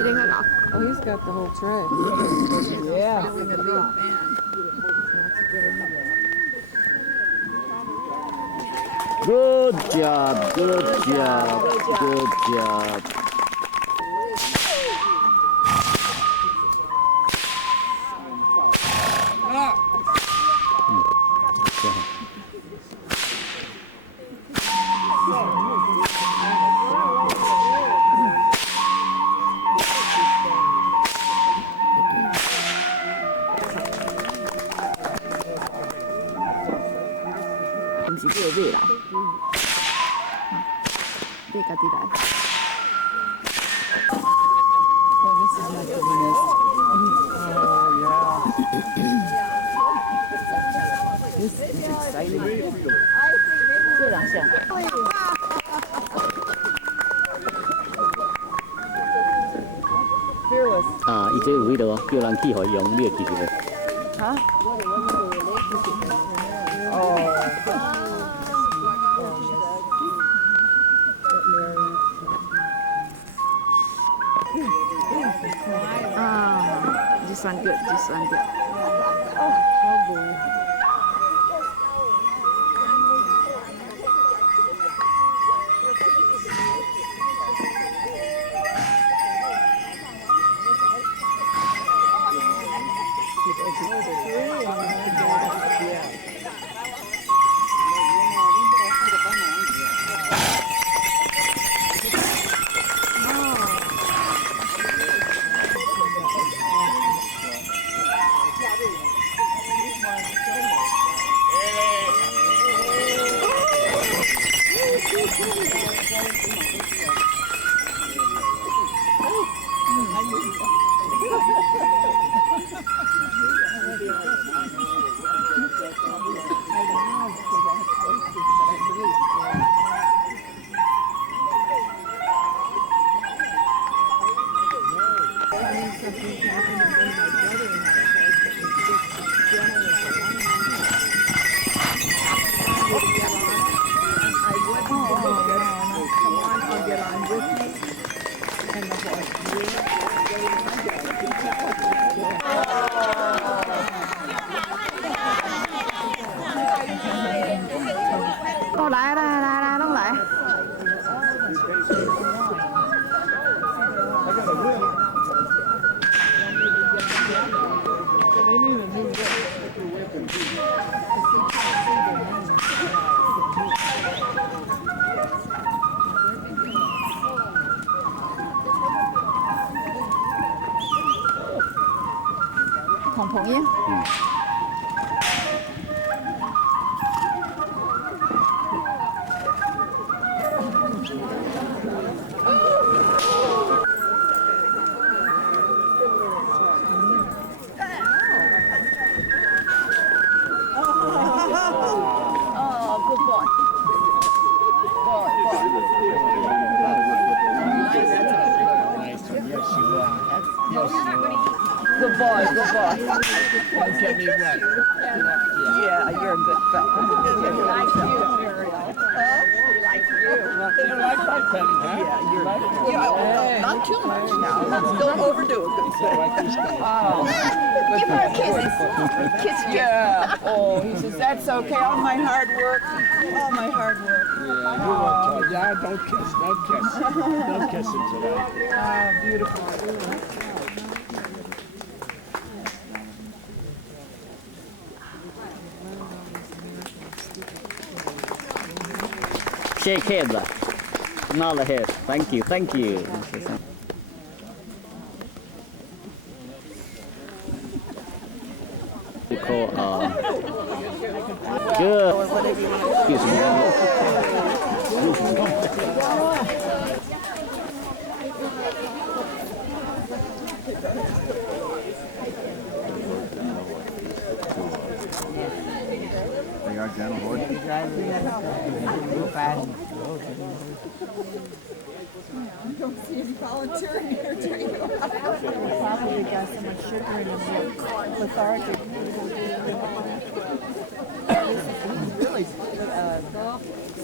Oh, he's got the whole tray. Yeah. Good job, good job, good job. Không chỉ về về lại. Về cả tí lại. Oh, this is not getting this. Oh, yeah. This is exciting. 这两项。Fearless. 啊，伊这有迄落叫人去互伊用，你会记住无？哈？哦。This one good, this one good. Oh boy. Đây, đóng lại. Phồng phồng nhé. Good boy, good boy. Don't get me wet. Yeah, you're a good fellow. They like my petting, huh? Yeah, you're like good. Yeah, not too much now. Don't overdo it. Oh. Give her a kiss. Kiss you. Yeah. Oh, he says, that's okay. All my hard work. All my hard work. Yeah, don't kiss, don't kiss. Don't kiss him today. Ah, beautiful. Shake head, nod the head. Thank you, thank you. Cool. Good. Excuse They are gentle horses. I don't see any volunteering here, do you? Probably got so much sugar in him, lethargic. He's really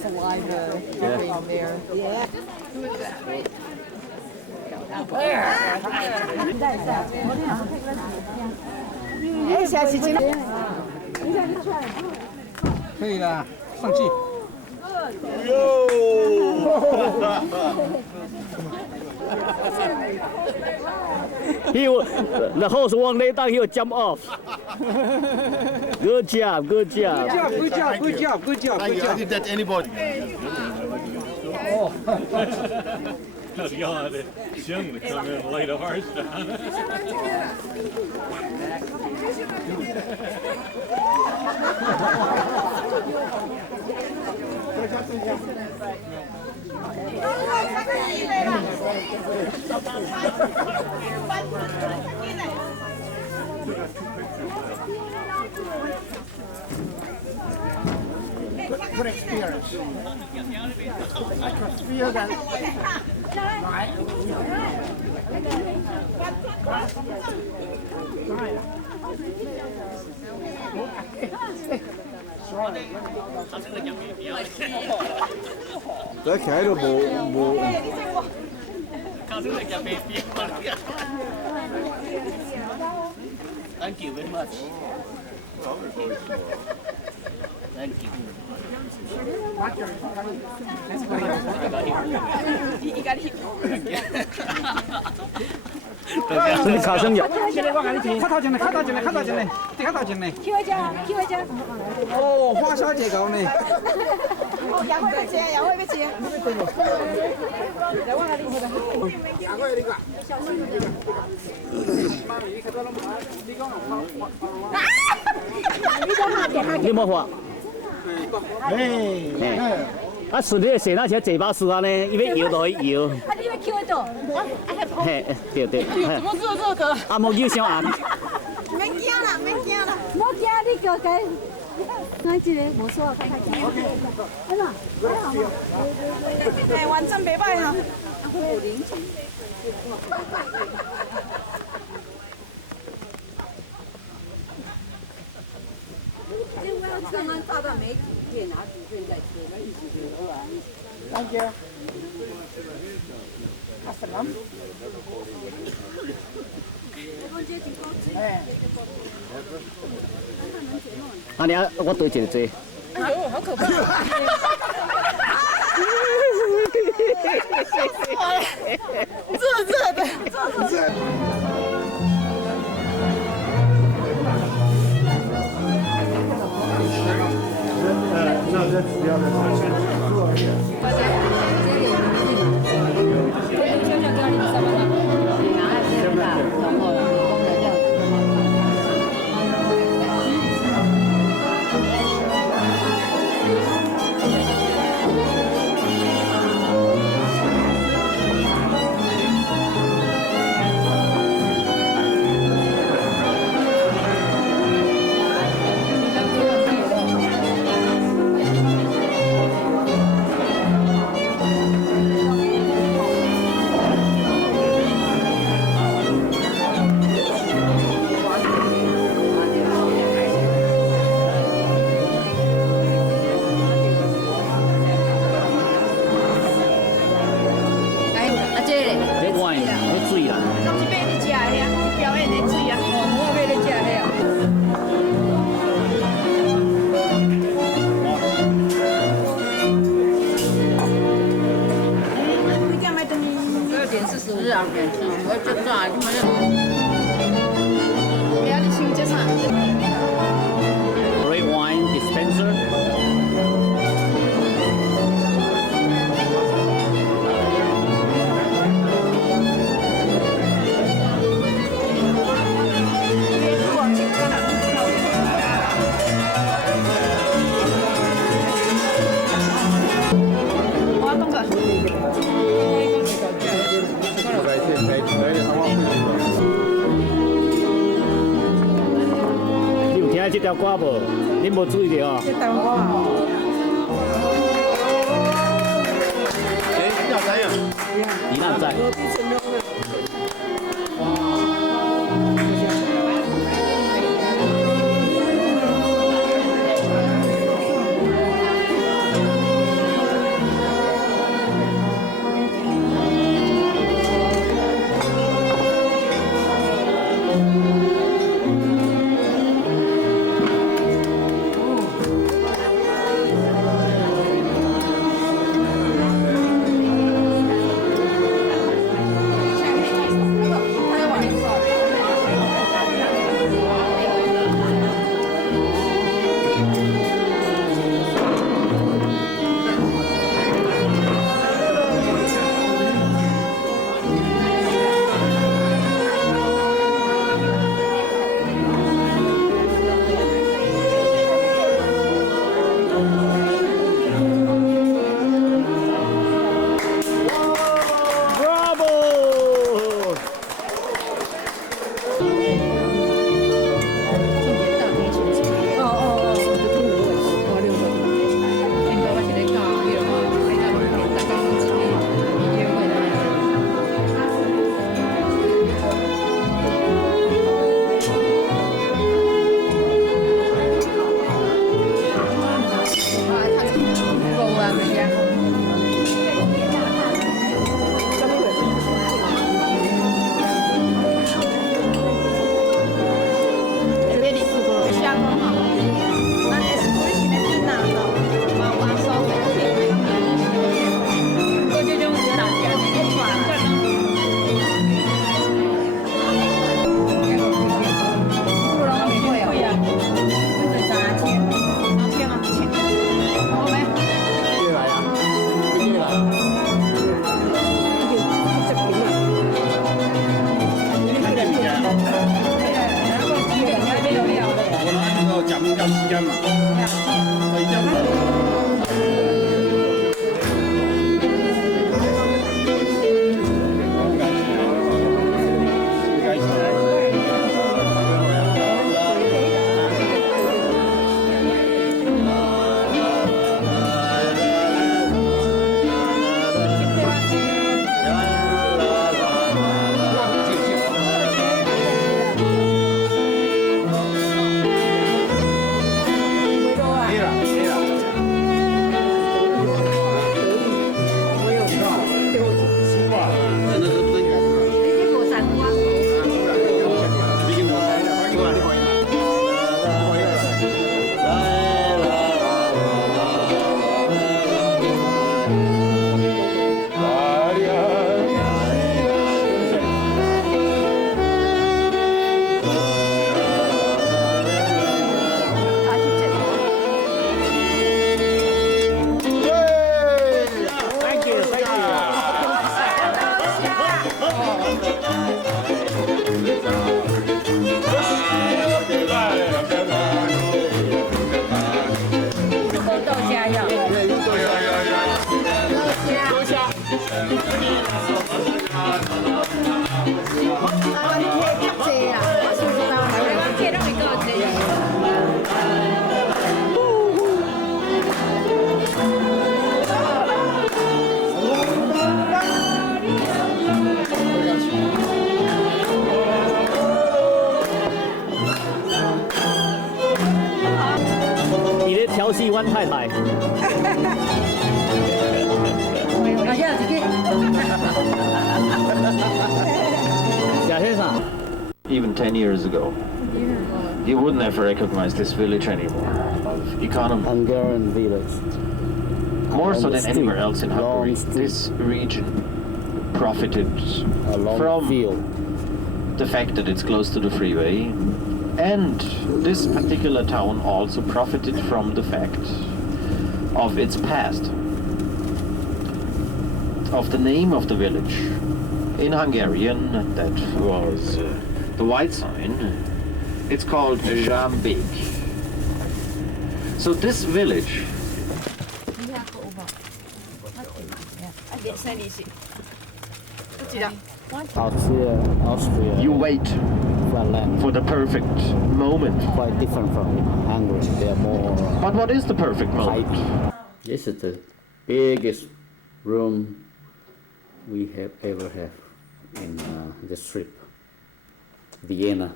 saliva dripping there. Yeah. Who is that? 哎，下期见。可以了，上去。The horse won't lay down. He'll jump off. Good job. Good job. Good job. Good job. Good job. I did that to anybody. Y'all had a young to come in and lay the horse down. ，good experience. I could feel that. Tới khởi đồ bộ Thank you very much. Thank you. 你卡声有。卡头前来，卡头前来，卡头前来，卡头前来。去我家，去我家。哦，花小姐搞呢。哦，杨辉要接，杨辉要接。来，我来你冇画？啊，顺着线那些嘴巴丝啊呢，因为摇落去摇。啊，你要去我度？嘿，对对。怎么做这个？啊，莫摇上暗。免惊啦，免惊啦，莫惊，你叫该。那一个无错，看看。哎嘛，哎，完整袂歹哈。刚刚炸弹没几片，拿几片再吃，那一起给我啊。Thank you. Assalam. 啊，你啊，我对一个做。哎呦，好可怕！热的。No, that's the other one. 我就炸，你们。不要你请这啥？Great wine dispenser. Nghe 这条歌无？你无注意到哦。这条歌啊。哎，你要怎样？你哪在？你咧调戏阮太太。贾先生。 Even 10 years ago, you wouldn't have recognized this village anymore. Of economy, Hungarian village. more so on the than anywhere street, else in Hungary, long street. this region profited A long from field. the fact that it's close to the freeway, and this particular town also profited from the fact of its past, of the name of the village. In Hungarian, that was the white sign. It's called Zsámbék. So this village Austria. you wait Flatland. for the perfect moment. Quite different from Hungary. They're more But what is the perfect moment? height. This is the biggest room we have ever have in the strip, Vienna.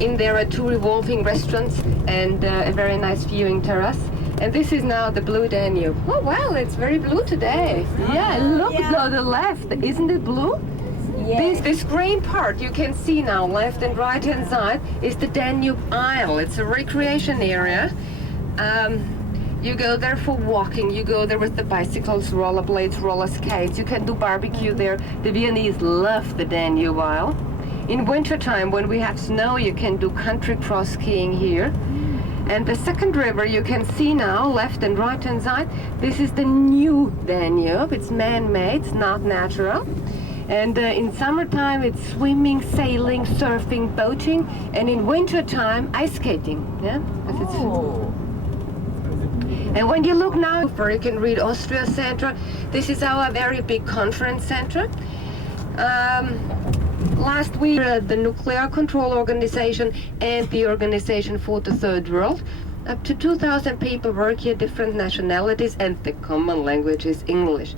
In there are 2 revolving restaurants and a very nice viewing terrace. And this is now the Blue Danube. Oh well, it's very blue today. Yeah, look to the left. Isn't it blue? This green part you can see now, left and right hand side, is the Danube Isle. It's a recreation area. You go there for walking, you go there with the bicycles, rollerblades, roller skates. You can do barbecue there. The Viennese love the Danube Isle. In wintertime, when we have snow, you can do country cross skiing here. And the second river you can see now, left and right hand side, this is the new Danube. It's man-made, it's not natural. And in summertime, it's swimming, sailing, surfing, boating, and in wintertime, ice skating. Yeah? And when you look now, you can read Austria Center. This is our very big conference center. Last week, the Nuclear Control Organization and the Organization for the Third World. Up to 2,000 people work here, different nationalities, and the common language is English.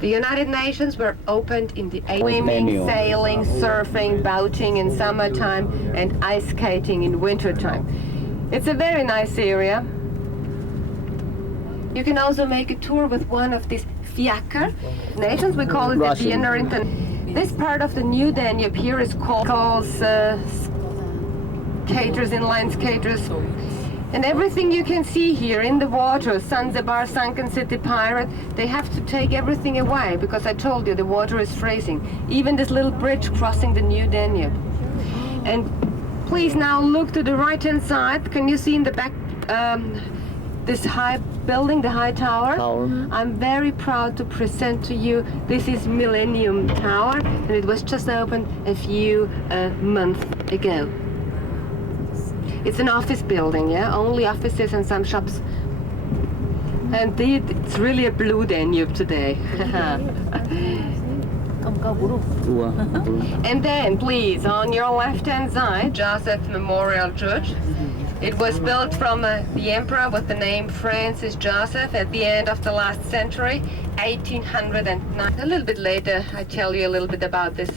The United Nations were opened in the swimming, sailing, surfing, boating in summertime, and ice skating in wintertime. It's a very nice area. You can also make a tour with one of these fiaker nations. We call it the Russian. Wiener International. This part of the New Danube here is called skaters, inline skaters. And everything you can see here in the water, Zanzibar, Sunken City Pirate, they have to take everything away because I told you the water is freezing. Even this little bridge crossing the New Danube. And please now look to the right-hand side. Can you see in the back this high building, the high tower? I'm very proud to present to you, this is Millennium Tower, and it was just opened a few months ago. It's an office building, yeah? Only offices and some shops. And it's really a blue Danube today. And then, please, on your left-hand side, Joseph Memorial Church. It was built from the emperor with the name Francis Joseph at the end of the last century, 1809. A little bit later, I tell you a little bit about this.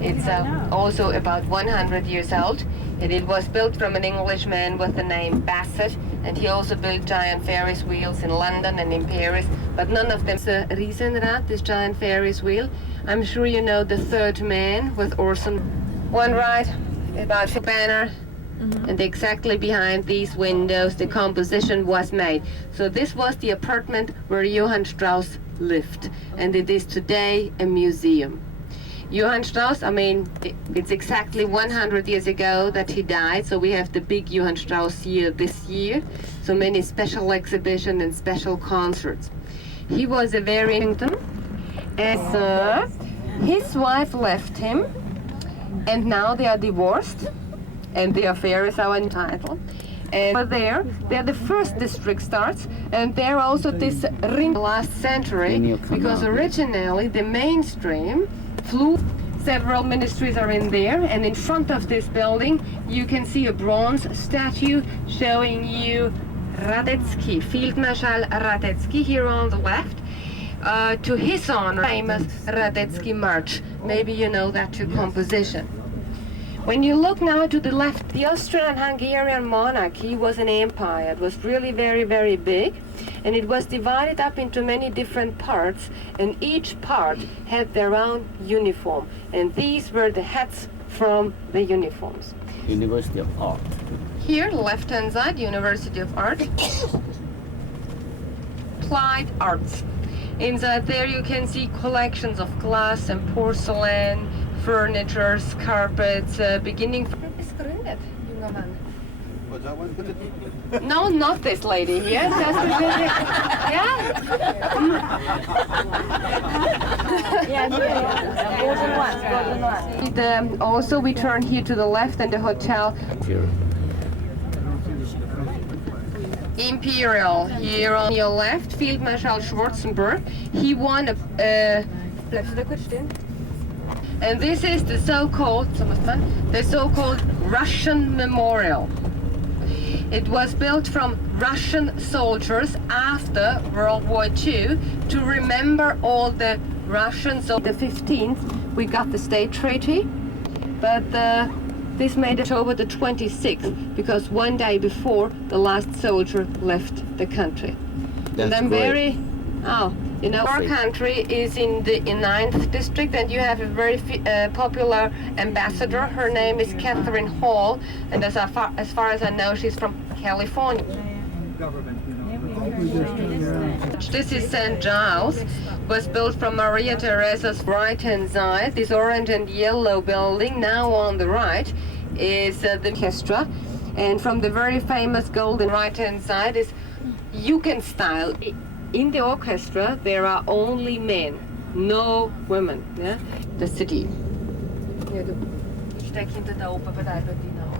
It's also about 100 years old. And it was built from an Englishman with the name Bassett, and he also built giant Ferris wheels in London and in Paris, but none of them. It's a Riesenrad, this giant Ferris wheel. I'm sure you know the Third Man with Orson. One ride, about the banner, and exactly behind these windows the composition was made. So this was the apartment where Johann Strauss lived, and it is today a museum. Johann Strauss, I mean, it's exactly 100 years ago that he died, so we have the big Johann Strauss year this year, so many special exhibitions and special concerts. He was a very and his wife left him, and now they are divorced, and the affair is our title. And there the first district starts, and there also this ring last century, because originally the mainstream flew. Several ministries are in there, and in front of this building you can see a bronze statue showing you Radetzky, Field Marshal Radetzky here on the left. To his honor, famous Radetzky March. Maybe you know that to composition. When you look now to the left, the Austrian-Hungarian monarchy was an empire. It was really very, very big, and it was divided up into many different parts, and each part had their own uniform, and these were the hats from the uniforms. University of Art. Here, left-hand side, University of Art. Applied Arts. Inside there you can see collections of glass and porcelain, furnitures, carpets, beginning from... No, not this lady here. Also, we turn here to the left, and the hotel. Imperial, here on your left, Field Marshal Schwarzenberg. He won a... And this is the so-called Russian Memorial. It was built from Russian soldiers after World War II to remember all the Russians. So the 15th, we got the State Treaty, but this made October the 26th, because one day before the last soldier left the country. That's and I'm great. you know, our country is in the 9th district, and you have a very popular ambassador. Her name is Catherine Hall, and as far as I know, she's from California. This is St. Giles, was built from Maria Theresa's right-hand side. This orange and yellow building, now on the right, is the orchestra, and from the very famous golden right-hand side is Jugendstyle. In the orchestra, there are only men, no women. Yeah? The city.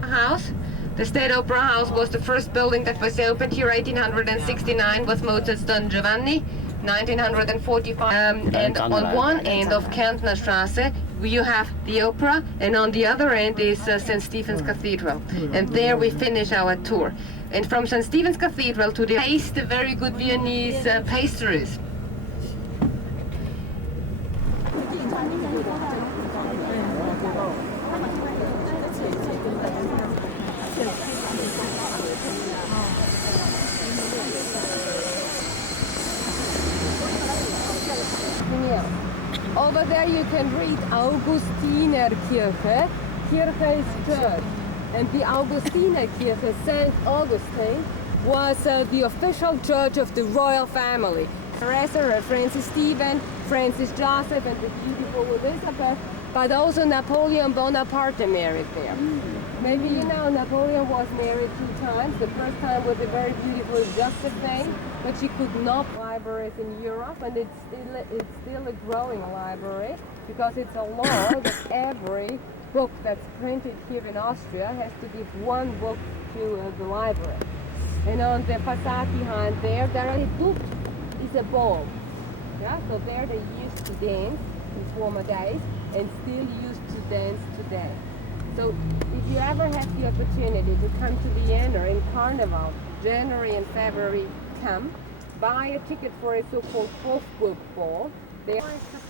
House. The State Opera House was the first building that was opened here, 1869, with Mozart's Don Giovanni, 1945. And on one end of Kärntnerstrasse, you have the opera, and on the other end is St. Stephen's Cathedral. And there we finish our tour. And from St. Stephen's Cathedral to the taste the very good Viennese pastries. So there you can read Augustinerkirche. Kirche is church. And the Augustinerkirche, St. Augustine, was the official church of the royal family. Teresa, Francis Stephen, Francis Joseph, and the beautiful Elizabeth, but also Napoleon Bonaparte married there. Maybe you know Napoleon was married 2 times. The first time with a very beautiful Josephine, but she could not libraries in Europe, and it's still a growing library because it's a law that every book that's printed here in Austria has to give 1 book to the library. And on the facade behind there is a ball. Yeah, so there they used to dance in former days and still used to dance today. So if you ever have the opportunity to come to Vienna in Carnival, January and February, come, buy a ticket for a so-called Hofburg ball. There you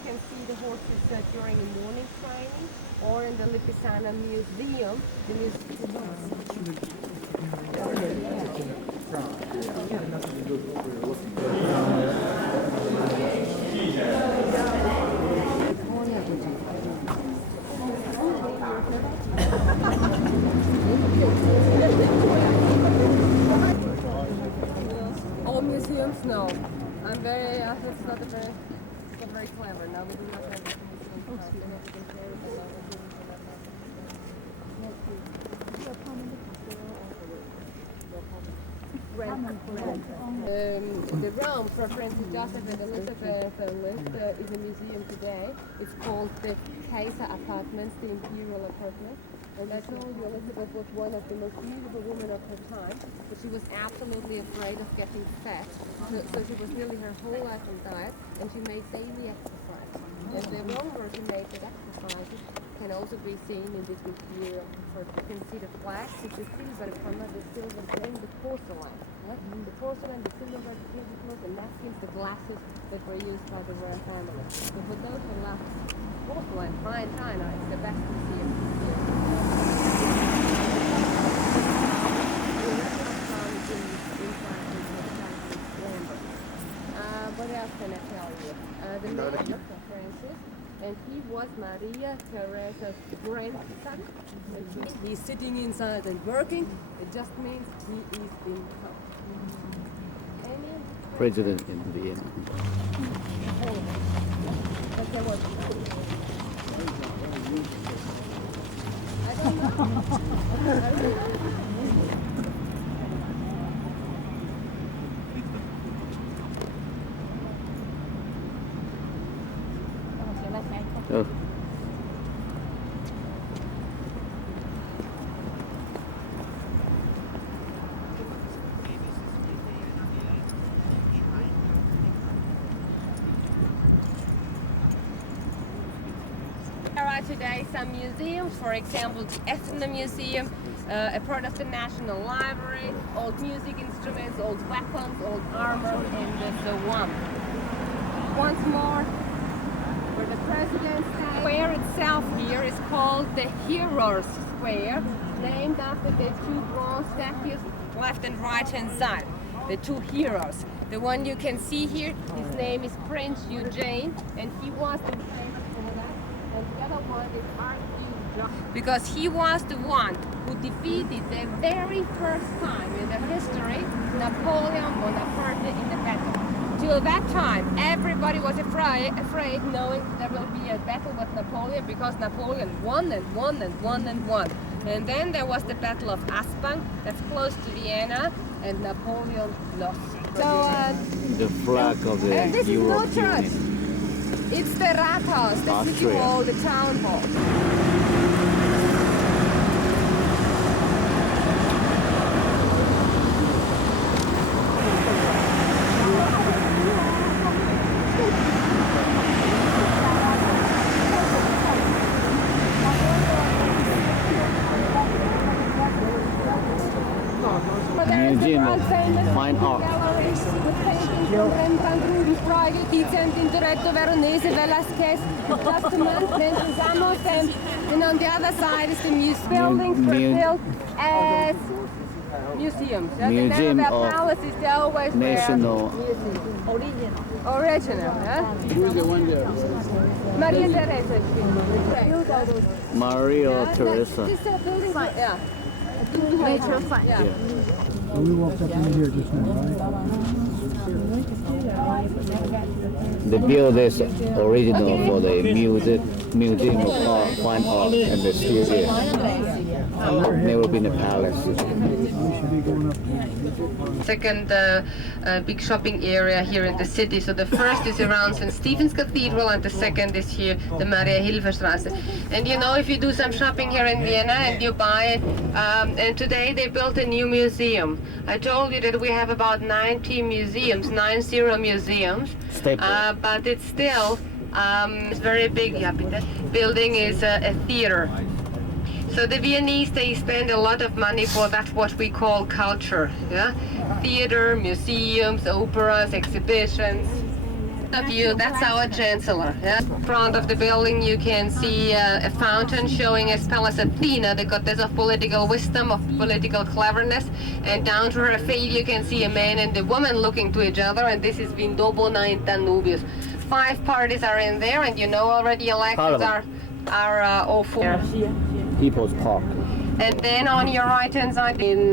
can see the horses during the morning training, or in the Lipizzaner Museum. The all museums, no. I'm very, it's not very clever. Now we do not have museums. The Rome for Francis Joseph and Elizabeth is a museum today. It's called the Kaiser Apartments, the Imperial Apartments. And I told you Elizabeth was one of the most beautiful women of her time, but she was absolutely afraid of getting fat. So she was really her whole life on diet, and she made daily exercise. And the longer she made that exercises can also be seen in this imperial church. You can see the flags, it's the silver, the silver thing, the porcelain. Right? The porcelain, the silver, the clothes, the napkins, the glasses that were used by the royal family. So for those who love porcelain, fine china, it's the best museum. What else can I tell you? The mayor of Francis, and he was Maria Theresa's grandson. He's sitting inside and working. It just means he is in top. President in Vienna. I don't know. Oh. There are today some museums, for example, the Ethno Museum, a part of the National Library, old music instruments, old weapons, old armor, and so on. Once more, where the President's Square itself here is called the Heroes Square, named after the 2 bronze statues, left and right hand side, the 2 heroes. The one you can see here, his name is Prince Eugene, and he was the famous for that. And the other one is Archduke John, because he was the one who defeated the very first time in the history Napoleon Bonaparte in the battle. Till that time, everybody was afraid knowing there will be a battle with Napoleon, because Napoleon won and won and won and won. And then there was the Battle of Aspern, that's close to Vienna, and Napoleon lost. So the flag of the and this European is no church. Union. It's the Rathaus, the city Austria. hall, the town hall. Museum of Fine Art. Rembrandt, Rubens, Bruegel, Titian, Tintoretto, Veronese, Velasquez, Justement, Samos, and on the other side is the buildings were built as museums. Yeah? Museum the name of of their palaces, they always National wear original. Yeah? Who's the one there? Maria Teresa. Maria Teresa. This building, yeah. Nature fun. Yeah. We walked up in here just now, right? They built this original for the Museum of Art, Fine Art, and the still here. Never been a palace. Second big shopping area here in the city. So the first is around St. Stephen's Cathedral and the second is here, the Maria Hilferstraße. And you know, if you do some shopping here in Vienna and you buy it, and today they built a new museum. I told you that we have about 90 museums, 90 museums, but it's still, it's very big. Building is a theater. So the Viennese, they spend a lot of money for that, what we call culture, yeah? Theater, museums, operas, exhibitions. That's our chancellor. Yeah? In front of the building you can see a fountain showing as Pallas Athena, the goddess of political wisdom, of political cleverness. And down to her feet you can see a man and a woman looking to each other, and this is Vindobona in Danubius. 5 parties are in there, and you know already elections are all 4. People's Park. And then on your right hand side in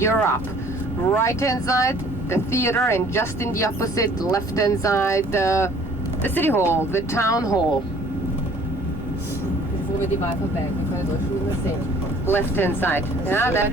Europe, right hand side the theater, and just in the opposite left hand side the city hall, the town hall. Left hand side. Yeah,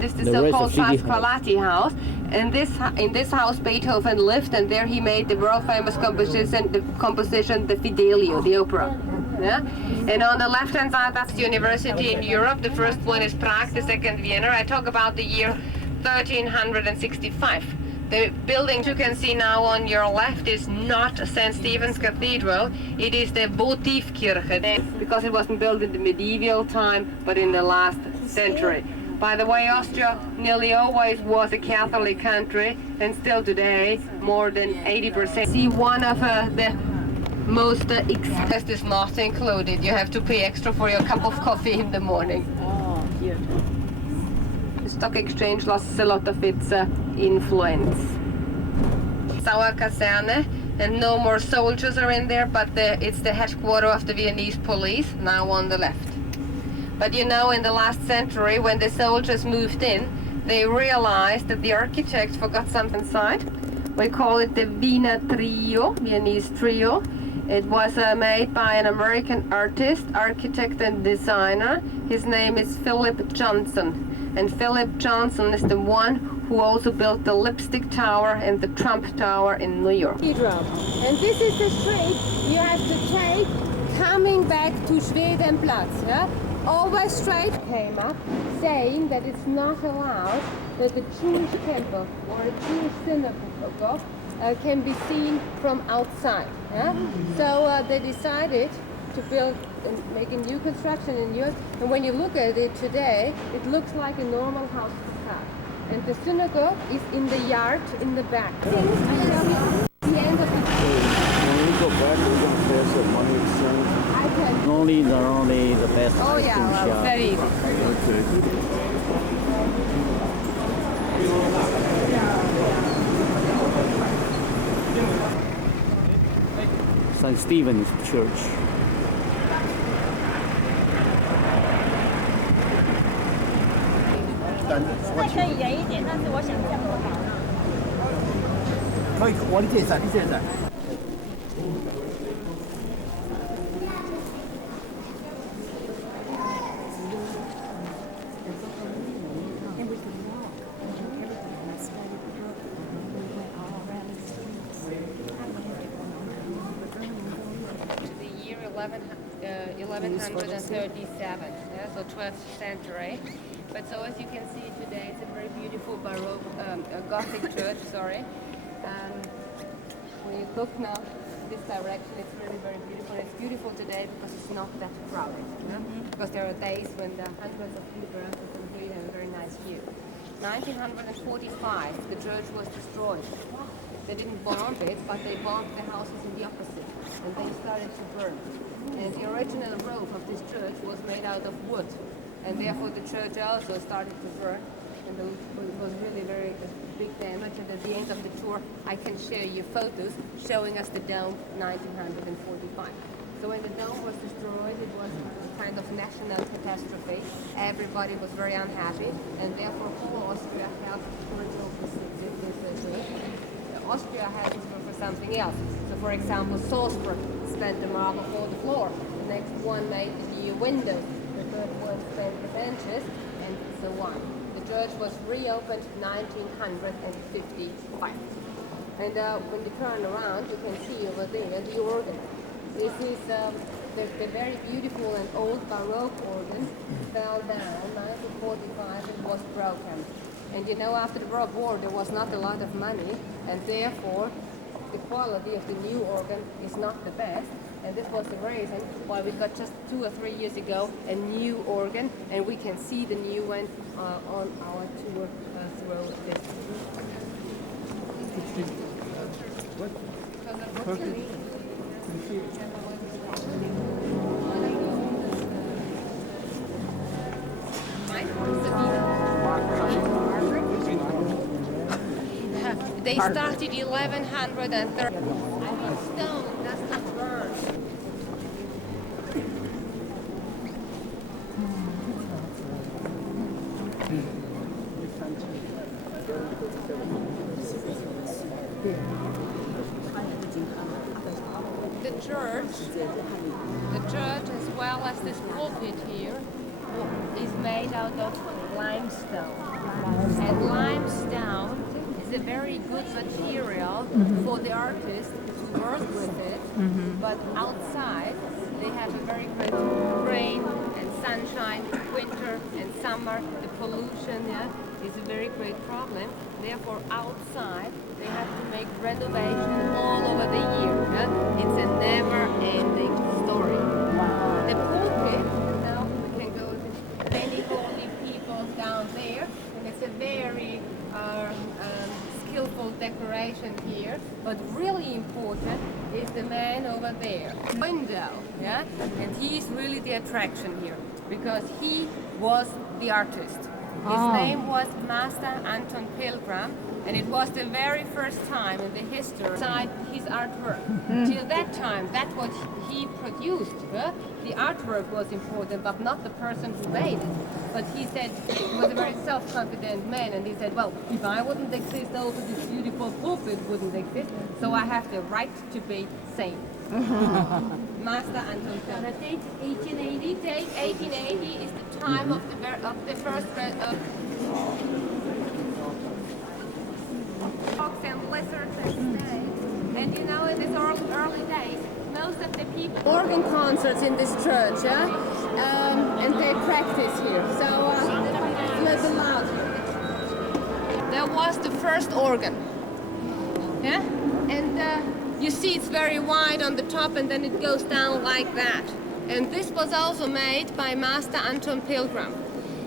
this is the so-called Pasqualati house. And in this house Beethoven lived, and there he made the world famous composition, the Fidelio, the opera. Yeah? And on the left hand side, that's the university in Europe. The first one is Prague, the second Vienna. I talk about the year 1365. The building you can see now on your left is not St. Stephen's Cathedral. It is the Votivkirche, because it wasn't built in the medieval time, but in the last century. By the way, Austria nearly always was a Catholic country, and still today, more than 80%. See, one of the most expensive is not included. You have to pay extra for your cup of coffee in the morning. Oh, cute. The stock exchange lost a lot of its influence. It's our Kaserne, and no more soldiers are in there, but it's the headquarters of the Viennese police, now on the left. But you know, in the last century, when the soldiers moved in, they realized that the architects forgot something inside. We call it the Wiener Trio, Viennese Trio. It was made by an American artist, architect and designer. His name is Philip Johnson. And Philip Johnson is the one who also built the Lipstick Tower and the Trump Tower in New York. And this is the street you have to take coming back to Schwedenplatz. Yeah? Always straight. Came up saying that it's not allowed that the Jewish temple or a Jewish synagogue can be seen from outside. Yeah? So they decided to build and make a new construction in Europe. And when you look at it today, it looks like a normal house facade. And the synagogue is in the yard in the back. The end of the When we go back, we're going to pay some money exchange. Only the best Oh ice yeah, cream well, shop. very easy. St. Stephen's Church. The year 1137, yeah, so 12th century. But so as you can see today, it's a very beautiful Baroque, Gothic church, sorry. When you look now this direction, it's really very beautiful. It's beautiful today because it's not that crowded. Yeah? Because there are days when the hundreds of people are from here have a very nice view. 1945, the church was destroyed. They didn't bomb it, but they bombed the houses in the opposite, and they started to burn. And the original roof of this church was made out of wood, and therefore the church also started to burn, and it was really very big damage. And at the end of the tour, I can share you photos showing us the dome 1945. So when the dome was destroyed, it was a kind of national catastrophe. Everybody was very unhappy, and therefore whole Austria had to rebuild this church. Austria had to go for something else. So for example, Salzburg spent the marble for the floor. The next one made the new windows. The third one spent the benches, and so on. The church was reopened 1955. And when you turn around, you can see over there the organ. This is the very beautiful and old Baroque organ fell down 1945 and was broken. And you know, after the World War, there was not a lot of money, and therefore the quality of the new organ is not the best. And this was the reason why we got just 2 or 3 years ago a new organ, and we can see the new one on our tour through this. They started 1130. I mean, stone does not burn. The church as well as this pulpit here is made out of limestone. And limestone is a very good material for the artist to work with it, but outside they have a very great rain and sunshine, winter and summer. The pollution is a very great problem. Therefore, outside they have to make renovation all over the year. It's a never-ending story. The pulpit, now we can go to many holy people down there, and it's a very skillful decoration here, but really important is the man over there. Window, and he is really the attraction here, because he was the artist. His name was Master Anton Pilgram, and it was the very first time in the history beside his artwork. Till that time, that's what he produced. The artwork was important, but not the person who made it. But he said he was a very self-confident man, and he said, well, if I wouldn't exist, also this beautiful pulpit wouldn't exist, so I have the right to be sane. Master Anton Pilgram. The date 1880. Date 1880 is the time of the first fox and lizards and snakes. And you know, in these early days, most of the people organ concerts in this church, and they practice here. So listen loud. There was the first organ, and you see it's very wide on the top, and then it goes down like that. And this was also made by Master Anton Pilgram.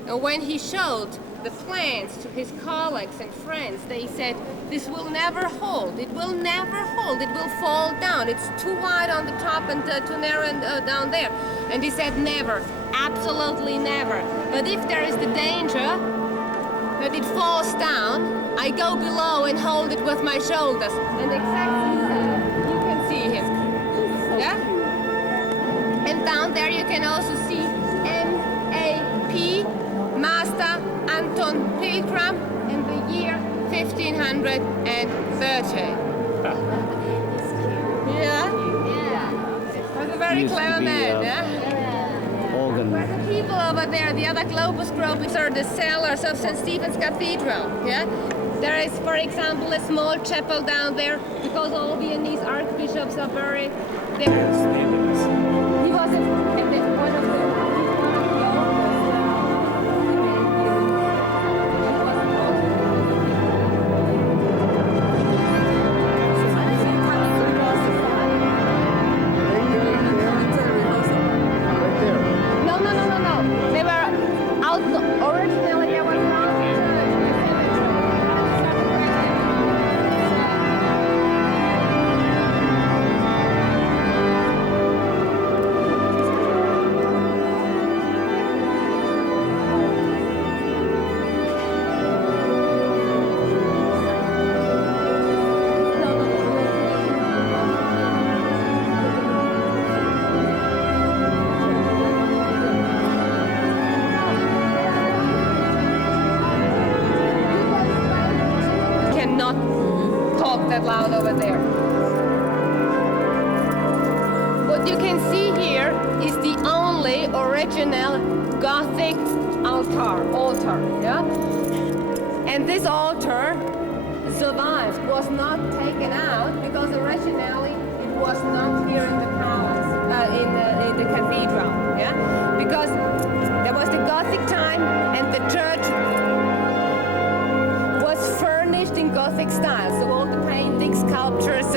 And when he showed the plans to his colleagues and friends, they said, this will never hold, it will never hold, it will fall down. It's too wide on the top and too narrow and, down there. And he said, never, absolutely never. But if there is the danger that it falls down, I go below and hold it with my shoulders. And exactly so, you can see him. Yeah? And down there you can also see M.A.P. Master Anton Pilgram in the year 1530. Yeah? Was a very clever man, Organ. Where the people over there, the other Globus groups are the cellars of St. Stephen's Cathedral, There is, for example, a small chapel down there, because all Viennese archbishops are buried there. He was one of the not talk that loud over there. What you can see here is the only original Gothic altar, yeah? And this altar survived, was not taken out because originally it was not here in the palace, in the cathedral, yeah? Because there was the Gothic time and the church was furnished in Gothic style. So all the paintings, sculptures,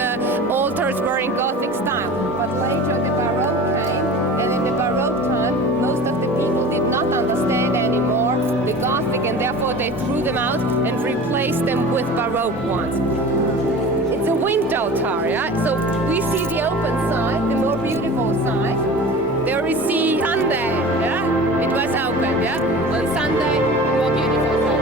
altars were in Gothic style. But later the Baroque came, and in the Baroque time, most of the people did not understand anymore the Gothic, and therefore they threw them out and replaced them with Baroque ones. It's a wind altar, yeah? So we see the open side, the more beautiful side. There we see Sunday, yeah? It was open, yeah? On Sunday, more beautiful side.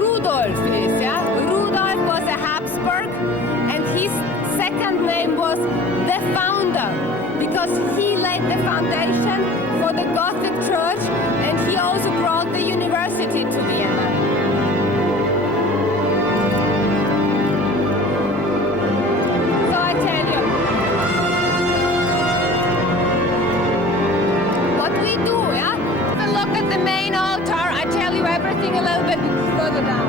Rudolf is, yeah? Rudolf was a Habsburg, and his second name was the founder, because he laid the foundation for the Gothic church, and he also brought the university to Vienna. So I tell you, what we do, yeah? Have a look at the main altar. I tell you everything a little bit further down.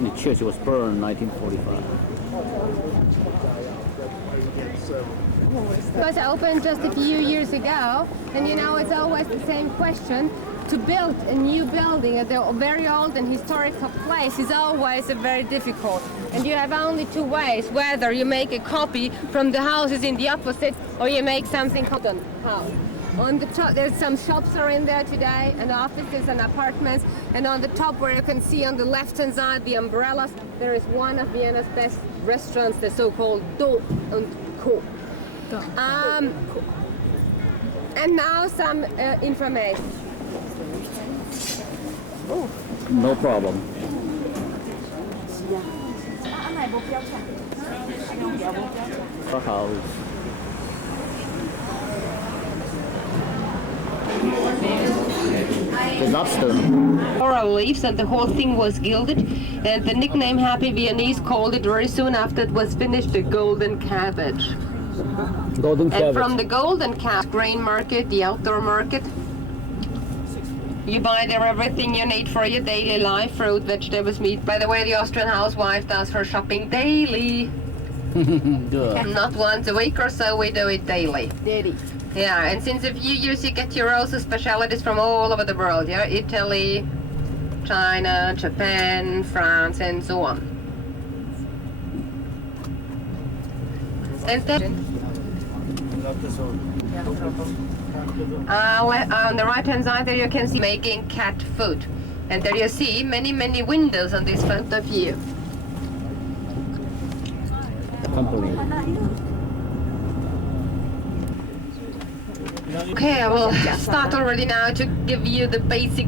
The church was burned in 1945. It was opened just a few years ago, and you know, it's always the same question. To build a new building at a very old and historical place is always very difficult. And you have only two ways, whether you make a copy from the houses in the opposite, or you make something called a house. On the top, there's some shops are in there today, and offices and apartments. And on the top, where you can see on the left-hand side, the umbrellas, there is one of Vienna's best restaurants, the so-called Do und Co. And now some information. No problem. A house. The lobster. Coral leaves, and the whole thing was gilded. And the nickname Happy Viennese called it very soon after it was finished the golden cabbage. Golden cabbage. And from the golden cabbage, grain market, the outdoor market, you buy there everything you need for your daily life, fruit, vegetables, meat. By the way, the Austrian housewife does her shopping daily. Good. Not once a week or so, we do it daily. Daily. Yeah, and since a few years you get your also specialities from all over the world, yeah? Italy, China, Japan, France, and so on. And then on the right hand side there you can see making cat food. And there you see many windows on this photo view. Company. Okay, I will start already now to give you the basic,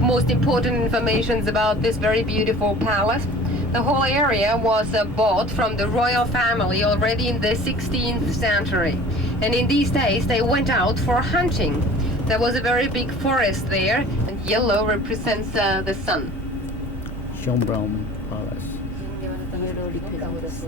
most important information about this very beautiful palace. The whole area was bought from the royal family already in the 16th century. And in these days they went out for hunting. There was a very big forest there, and yellow represents the sun. Schönbrunn Palace.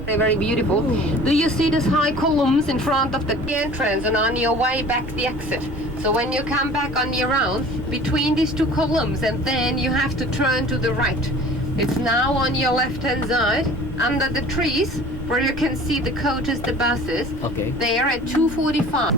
Very beautiful. Do you see these high columns in front of the entrance and on your way back the exit? So when you come back on your own, between these two columns, and then you have to turn to the right. It's now on your left hand side, under the trees where you can see the coaches, the buses. Okay. There at 2:45.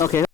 Okay.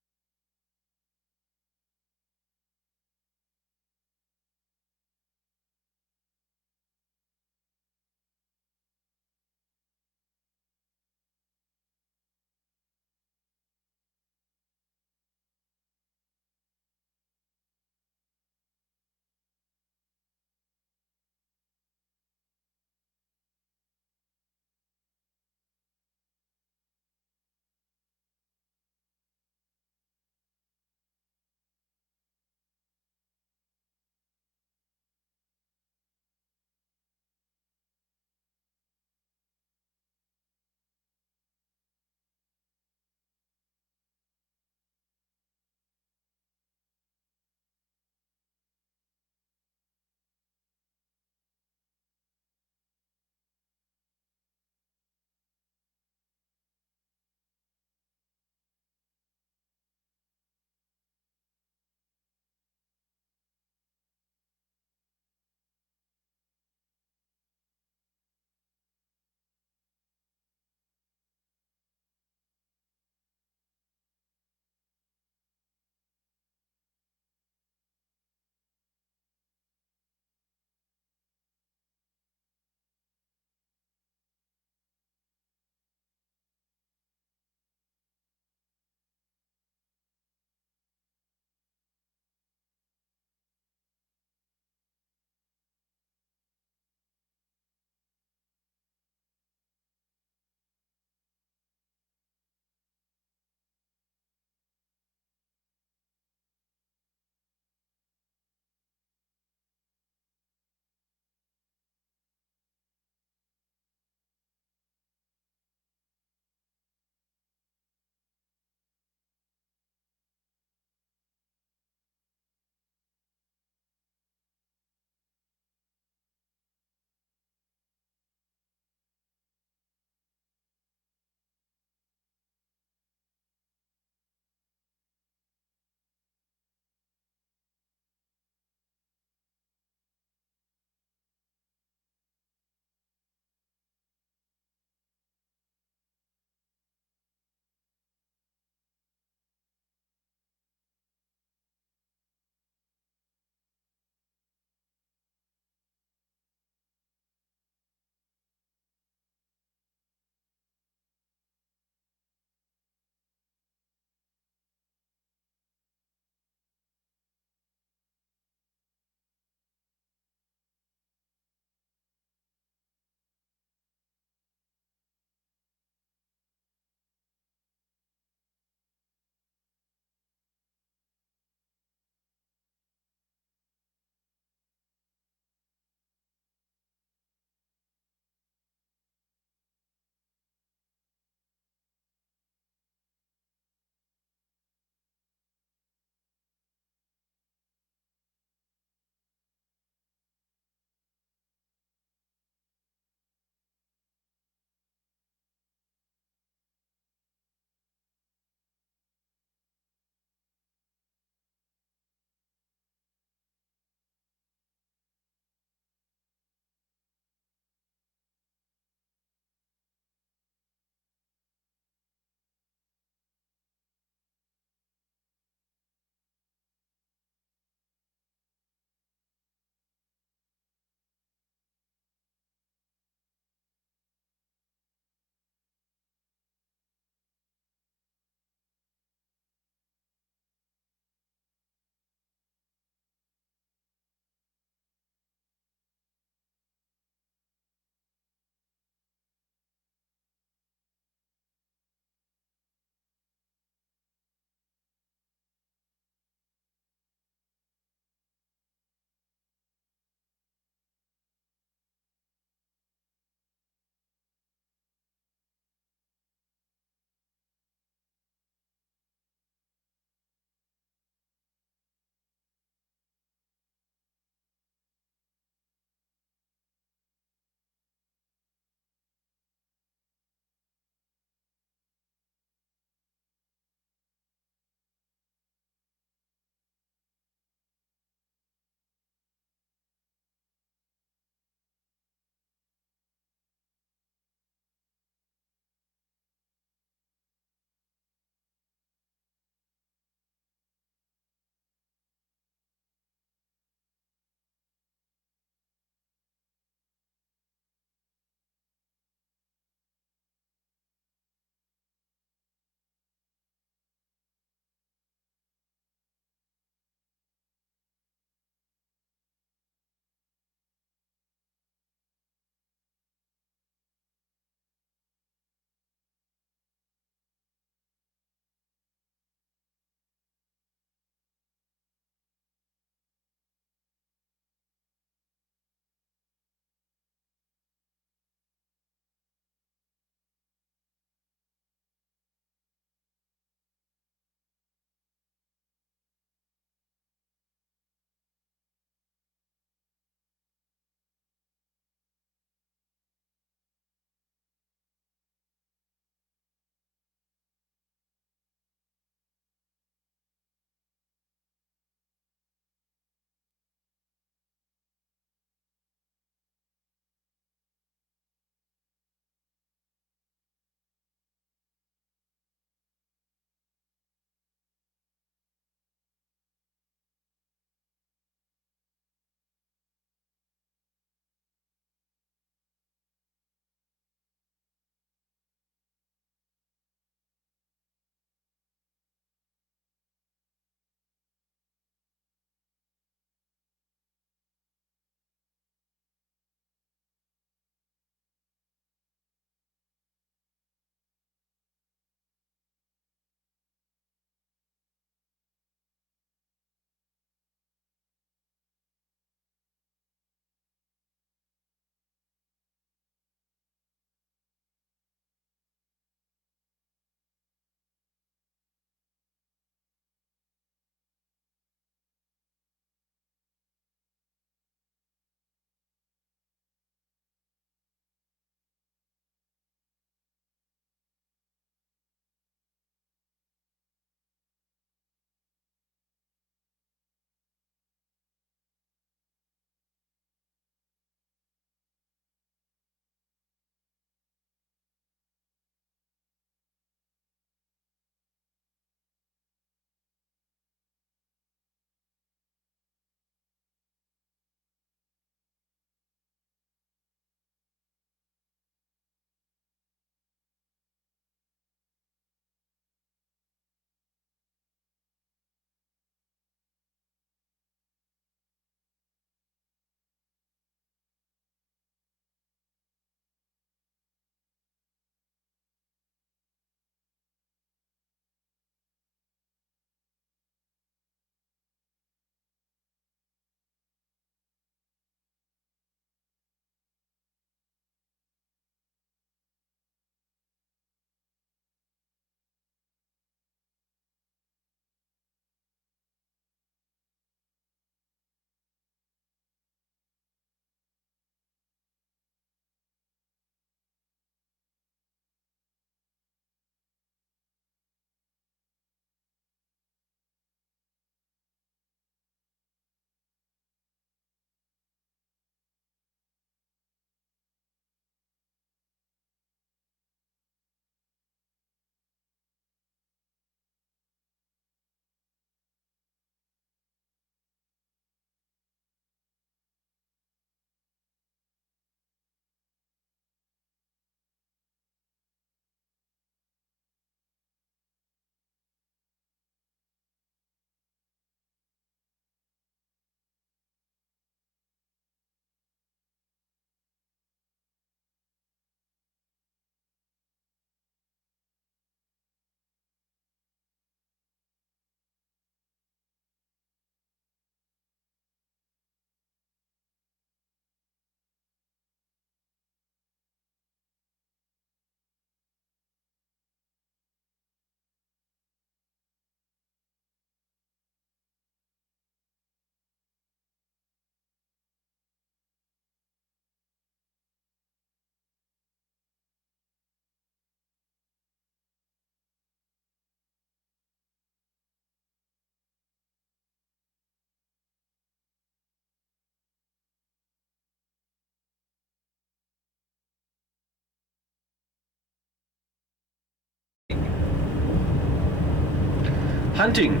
hunting.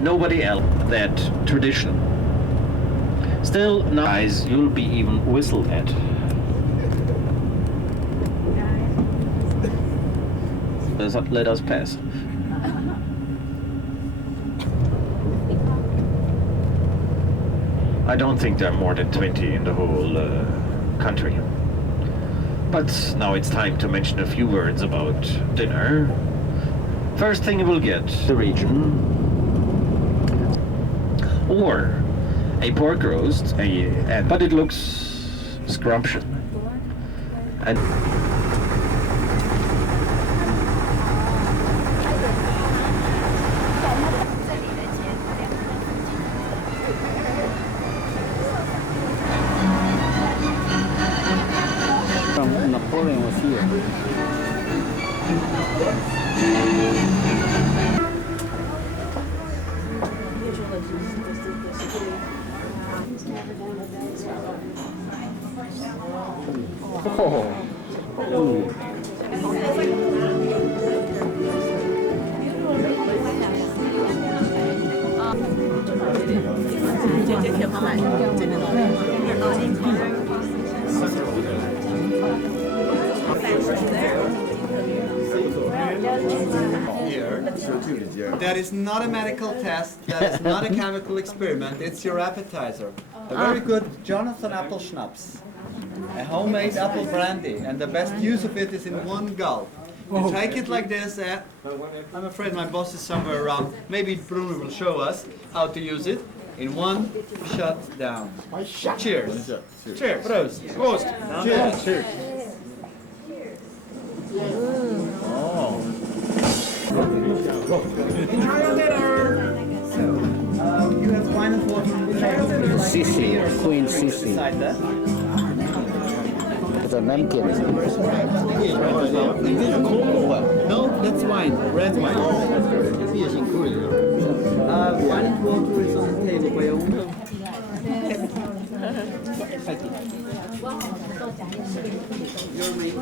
Nobody else that tradition. Still, nice, you'll be even whistled at. Let us pass. I don't think there are more than 20 in the whole country. But now it's time to mention a few words about dinner. First thing you will get, the region. Or a pork roast, but it looks scrumptious. And Napoleon was here. That is not a medical test, that is not a chemical experiment, it's your appetizer. A very good Jonathan apple schnapps, a homemade apple brandy, and the best use of it is in one gulp. You take it like this, I'm afraid my boss is somewhere around, maybe Bruno will show us how to use it, in one shut down. Cheers. Cheers. Prost. Prost. Cheers. Cheers. Enjoy your dinner. You have wine and water. Sissy, Queen Sissy. The napkin. No, that's wine. Red wine. Wine and water is on the table by your own. Your main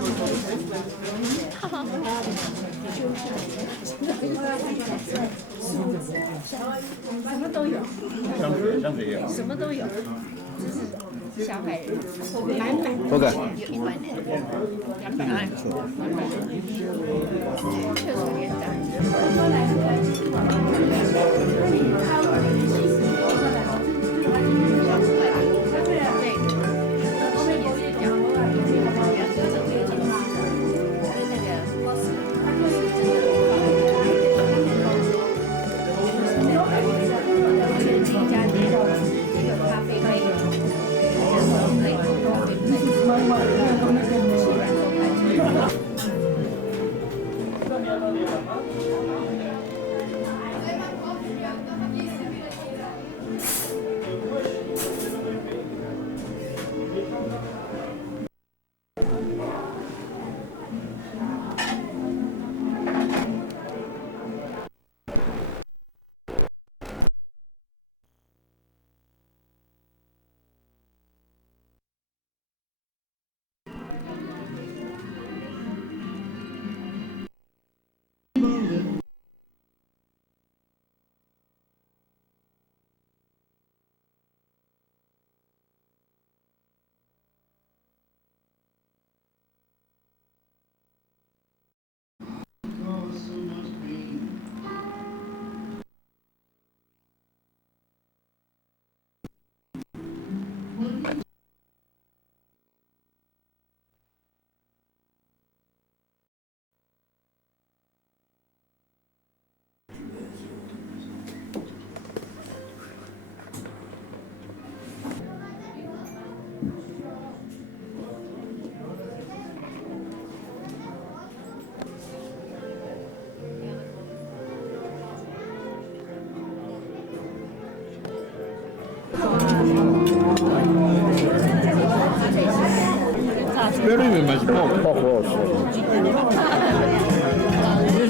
Very much pork roast.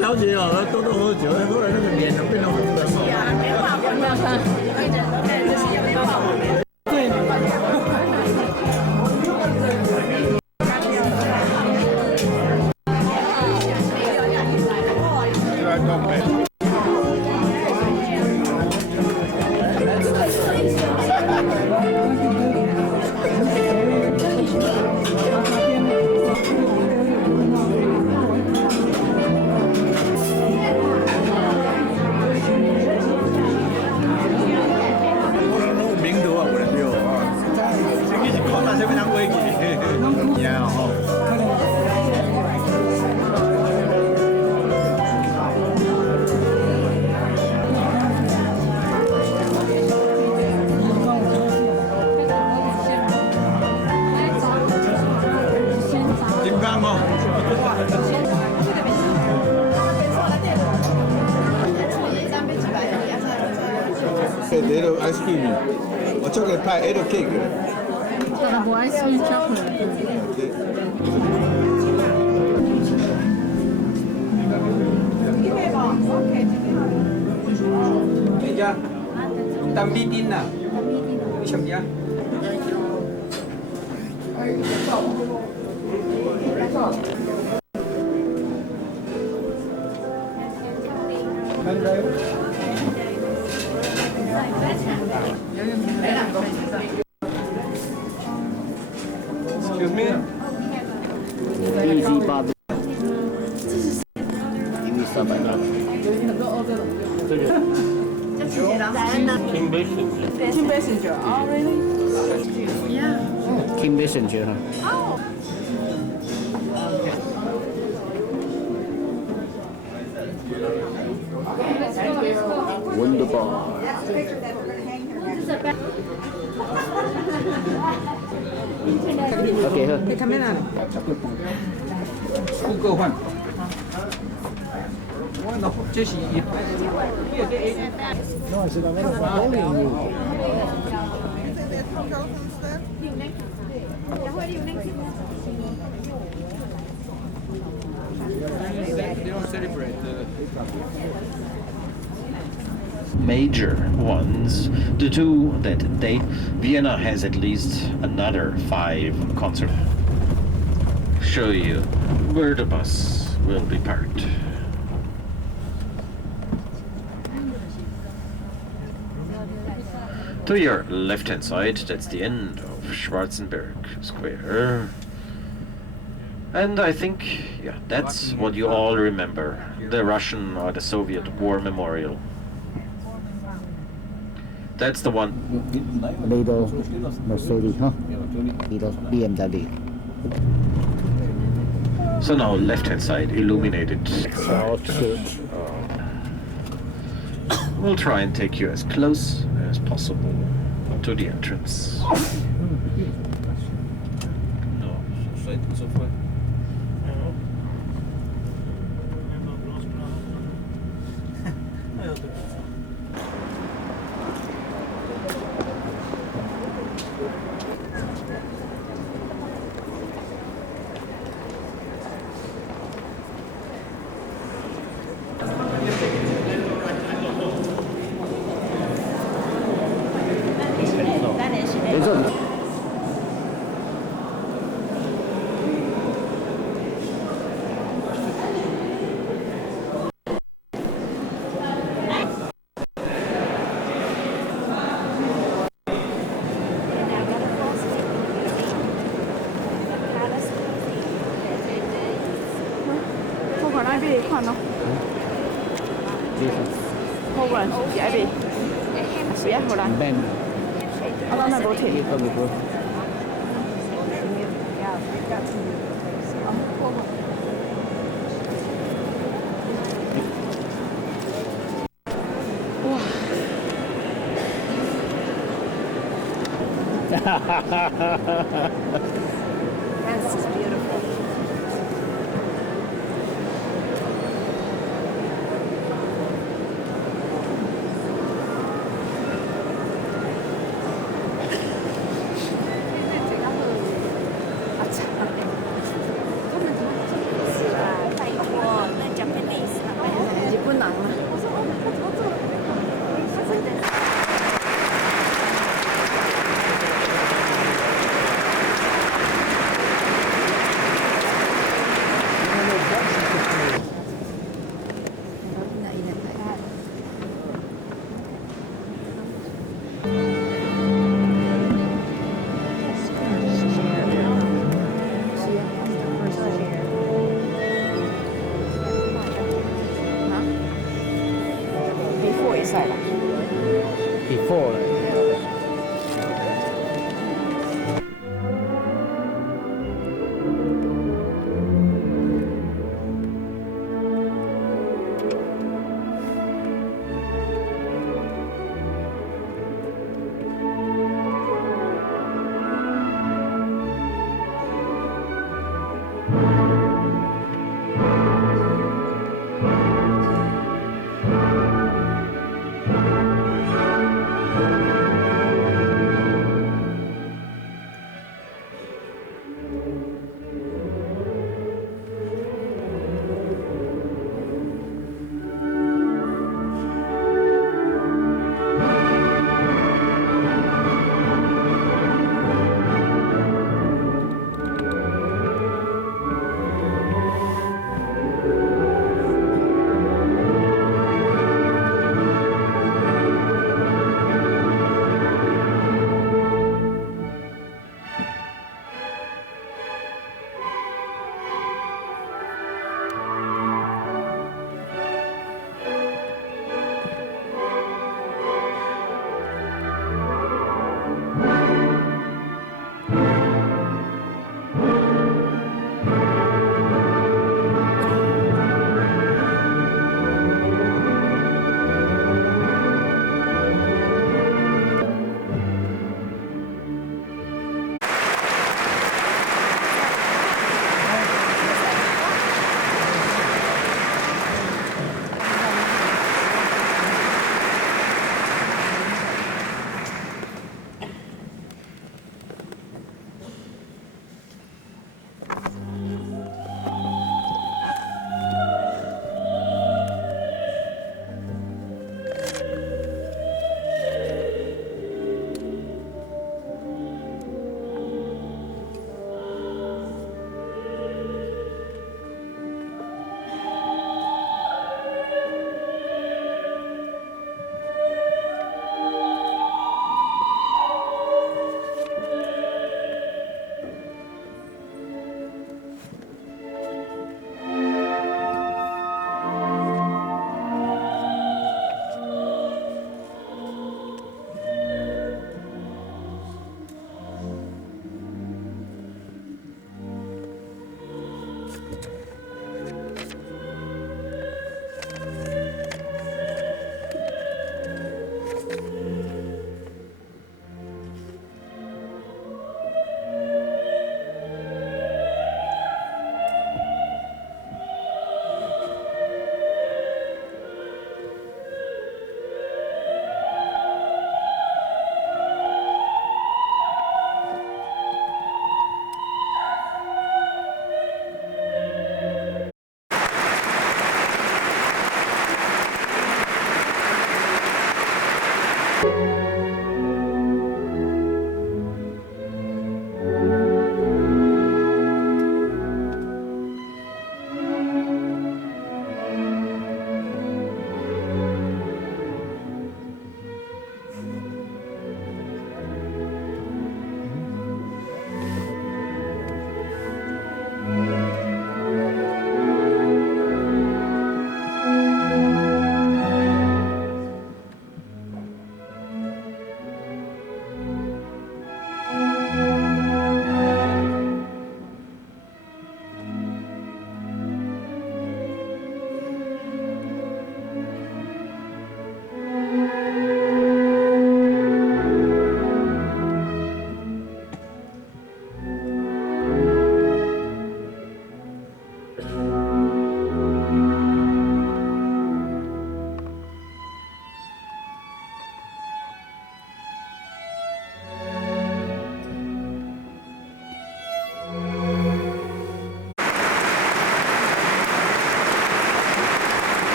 小姐哦，多多喝酒，喝了那个脸都变得红的。对。little ice cream or chocolate pie, little cake. Double ice cream chocolate. Dạ. Tâm bi tin nào. Chậm nhá. Excuse me. Easy Bobby. Give me some of that. Kim Basinger. Kim Basinger. Oh, really? Yeah. Kim Basinger, huh? Oh. Wonderful. Okay, huh? Hey, come in on it. Google one. No, just eat. No, I said I'm not following you. They don't celebrate. Major ones. The two that date. Vienna has at least another 5 concerts. Show you where the bus will be parked. To your left-hand side, that's the end of Schwarzenberg Square. And I think, yeah, that's what you all remember. The Russian or the Soviet War Memorial. That's the one. Little Mercedes, huh? Little BMW. So now left-hand side illuminated. We'll try and take you as close as possible to the entrance. Ben. This is beautiful. Before.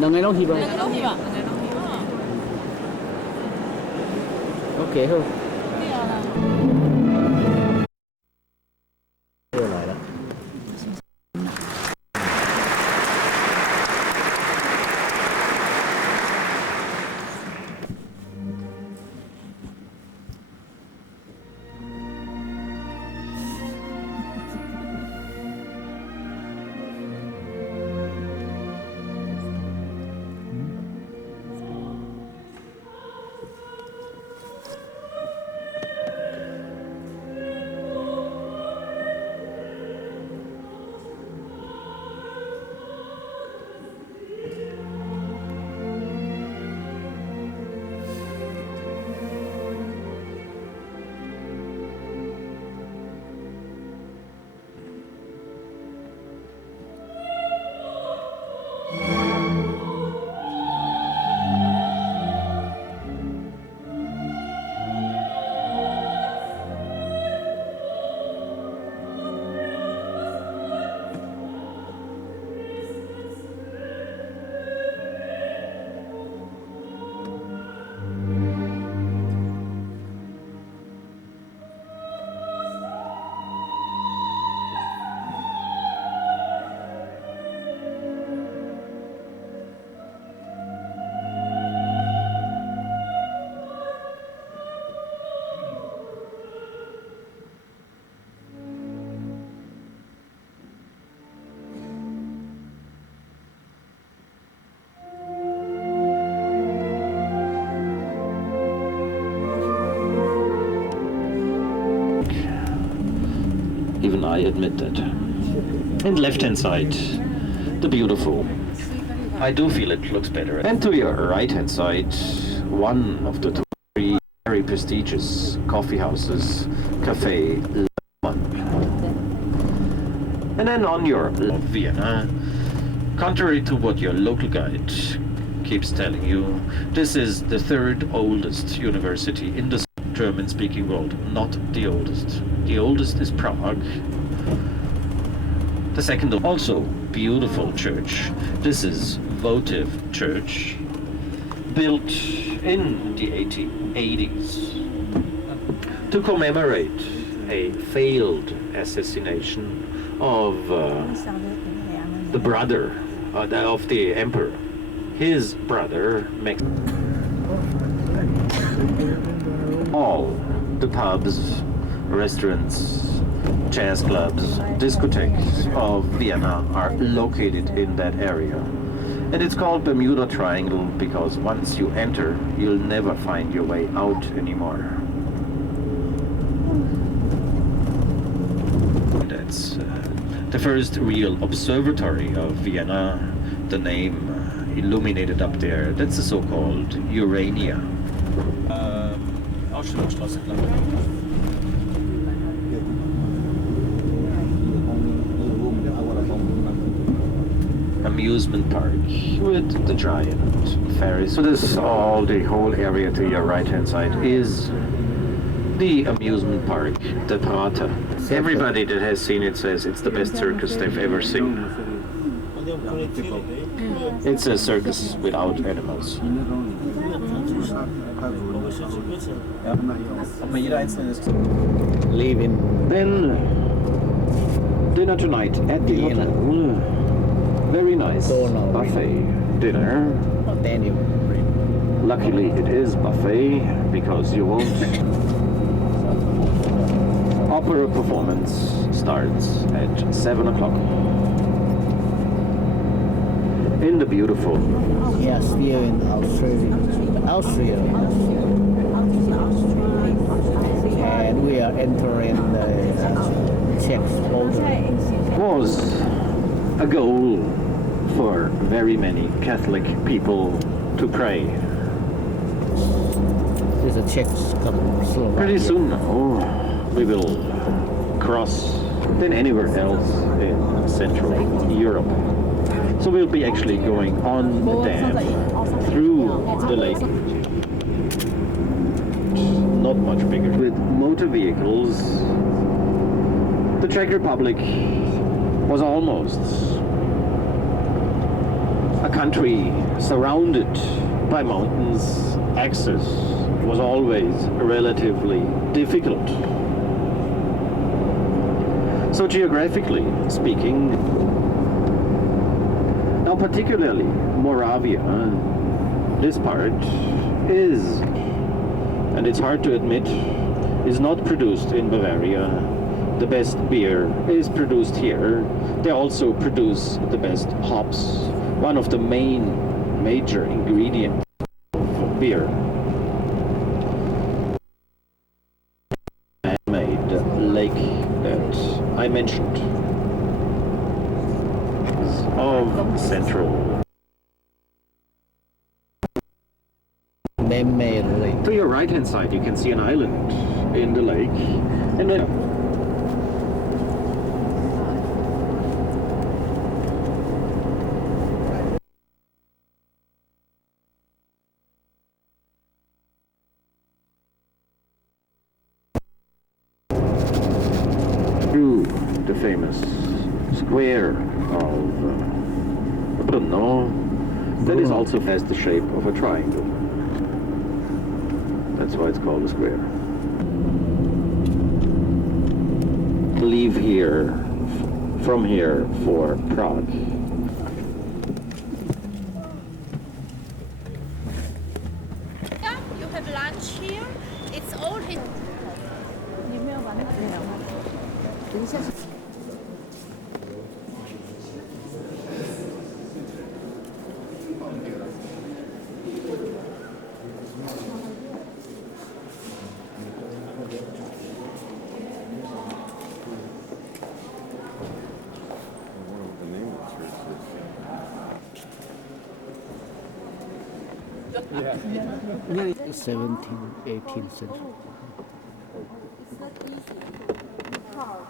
Lần này nó hiệp rồi. Ok không? Đưa lại đó. Even I admit that. And left-hand side, the beautiful. I do feel it looks better. And to your right-hand side, one of the three very prestigious coffee houses, Cafe Lemon. And then on your left, Vienna, contrary to what your local guide keeps telling you, this is the third oldest university in the German-speaking world, not the oldest. The oldest is Prague. The second, also beautiful church. This is Votive Church, built in the 1880s to commemorate a failed assassination of the brother of the emperor. His brother makes all the pubs, restaurants, jazz clubs, discotheques of Vienna are located in that area. And it's called Bermuda Triangle because once you enter, you'll never find your way out anymore. That's the first real observatory of Vienna. The name illuminated up there, that's the so-called Urania. Ausstellungsstraße entlang. Amusement park with the giant ferries. So this all the whole area to your right hand side is the amusement park, the Prater. Everybody that has seen it says it's the best circus they've ever seen. It's a circus without animals. Leaving. Then dinner tonight at the Vienna. hotel. Very nice buffet dinner. Daniel. Luckily it is buffet because you won't. Opera performance starts at 7 o'clock. In the beautiful. Yes, we are in Austria. And we are entering the Czech border. Was a goal for very many Catholic people to pray. There's a Czech Slovakia. Pretty soon now we will cross than anywhere else in Central Europe. So we'll be actually going on the dam through the lake. Not much bigger. With motor vehicles, the Czech Republic was almost a country surrounded by mountains. Access was always relatively difficult. So geographically speaking, now particularly Moravia, this part is, and it's hard to admit, is not produced in Bavaria. The best beer is produced here. They also produce the best hops, one of the major ingredients of beer. Man-made lake that I mentioned of Central. Man-made lake. To your right-hand side, you can see an island in the lake, and then through the famous square of Brno, that is also has the shape of a triangle. That's why it's called a square. Leave here, from here for Prague. You have lunch here. It's all his. 17th, 18th century. It's not easy. Hard.